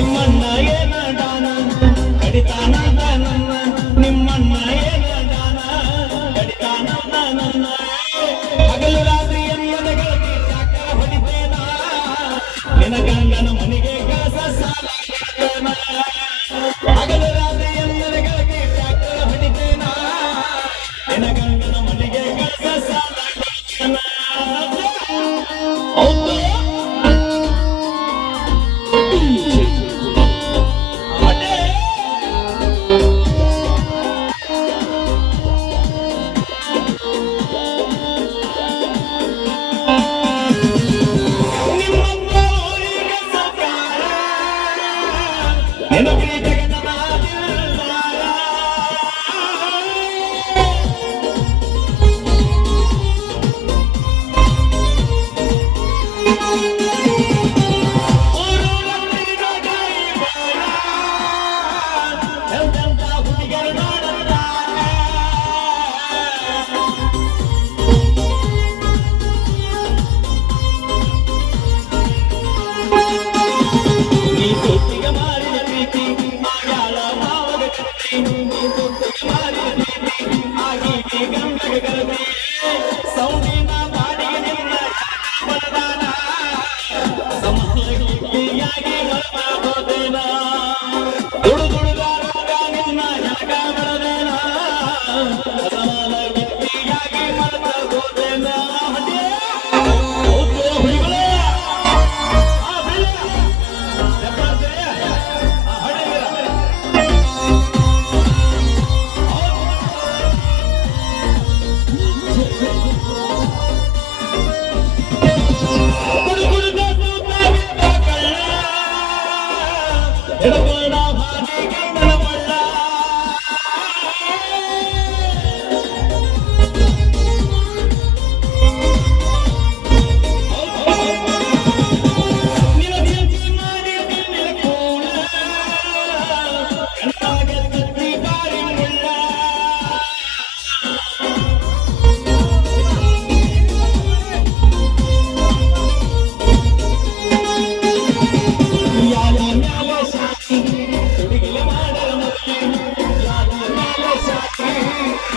ನಿಮ್ಮನ್ನ ಏನ ದಾನ? ಕಡಿತಾನ ದಾನನ್ನ ನಿಮ್ಮನ್ನ ಏನ ದಾನ? ಕಡಿತಾನ ದಾನನ್ನ ಹಗಲು ರಾತ್ರಿ ಎನ್ನದ ಸಾಕ ಹೊಡಿತೇನ? ನಿನಗಂಗನ ಮನೆಗೆ ಕಸ ಸಾಲ ಸಂಹಿಯಾಗಿ Hello,